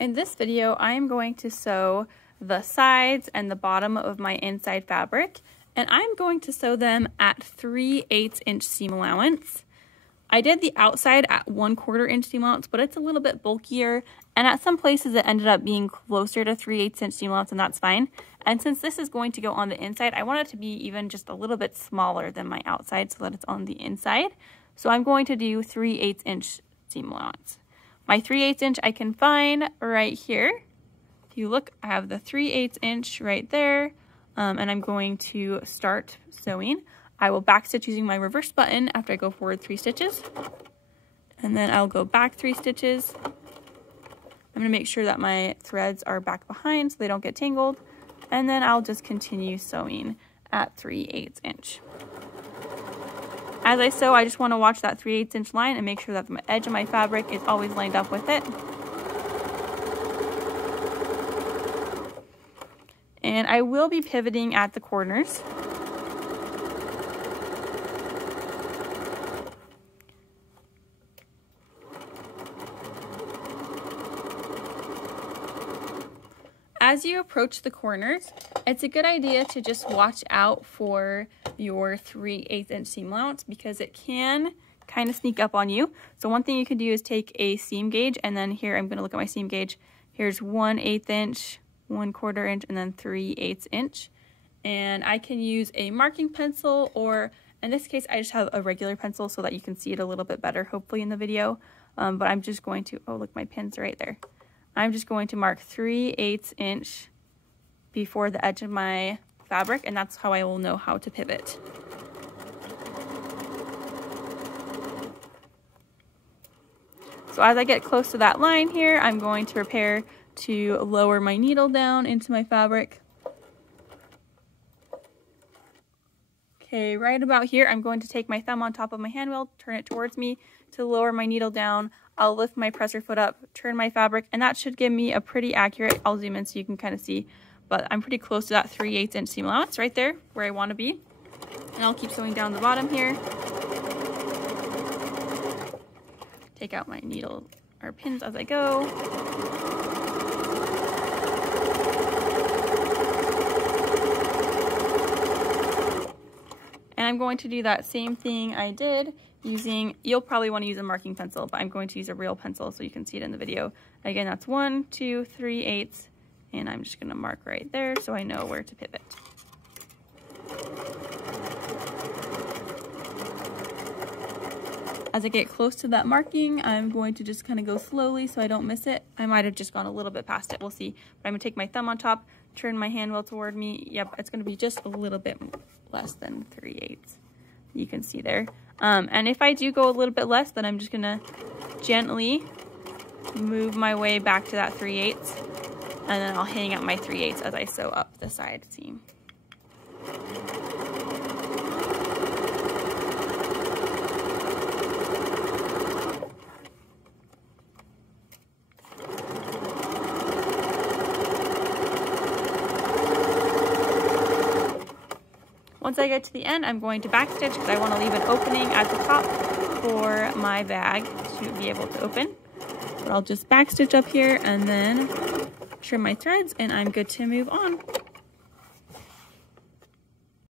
In this video, I am going to sew the sides and the bottom of my inside fabric, and I'm going to sew them at 3/8 inch seam allowance. I did the outside at 1/4 inch seam allowance, but it's a little bit bulkier, and at some places it ended up being closer to 3/8 inch seam allowance, and that's fine. And since this is going to go on the inside, I want it to be even just a little bit smaller than my outside so that it's on the inside. So I'm going to do 3/8 inch seam allowance. My 3/8 inch I can find right here. If you look, I have the 3/8 inch right there, and I'm going to start sewing. I will backstitch using my reverse button after I go forward 3 stitches, and then I'll go back 3 stitches. I'm going to make sure that my threads are back behind so they don't get tangled, and then I'll just continue sewing at 3/8 inch. As I sew, I just want to watch that 3/8 inch line and make sure that the edge of my fabric is always lined up with it. And I will be pivoting at the corners. As you approach the corners, it's a good idea to just watch out for your 3/8 inch seam allowance because it can kind of sneak up on you. So one thing you can do is take a seam gauge, and then here I'm going to look at my seam gauge. Here's 1/8 inch, 1/4 inch, and then 3/8 inch. And I can use a marking pencil, or in this case I just have a regular pencil so that you can see it a little bit better hopefully in the video. But I'm just going to, oh look, my pin's right there. I'm just going to mark 3/8 inch before the edge of my fabric, and that's how I will know how to pivot. So as I get close to that line here, I'm going to prepare to lower my needle down into my fabric. Okay, right about here, I'm going to take my thumb on top of my hand wheel, turn it towards me to lower my needle down. I'll lift my presser foot up, turn my fabric, and that should give me a pretty accurate, I'll zoom in so you can kind of see, but I'm pretty close to that 3/8 inch seam allowance right there where I want to be. And I'll keep sewing down the bottom here. Take out my needle or pins as I go. And I'm going to do that same thing I did using, you'll probably want to use a marking pencil, but I'm going to use a real pencil so you can see it in the video. Again, that's 1, 2, 3/8, and I'm just going to mark right there so I know where to pivot. As I get close to that marking, I'm going to just kind of go slowly so I don't miss it. I might have just gone a little bit past it, we'll see. But I'm going to take my thumb on top, turn my hand wheel toward me. Yep, it's going to be just a little bit less than 3/8. You can see there. And if I do go a little bit less, then I'm just going to gently move my way back to that 3/8, and then I'll hang out my 3/8 as I sew up the side seam. Once I get to the end, I'm going to backstitch because I want to leave an opening at the top for my bag to be able to open. But I'll just backstitch up here and then trim my threads, and I'm good to move on.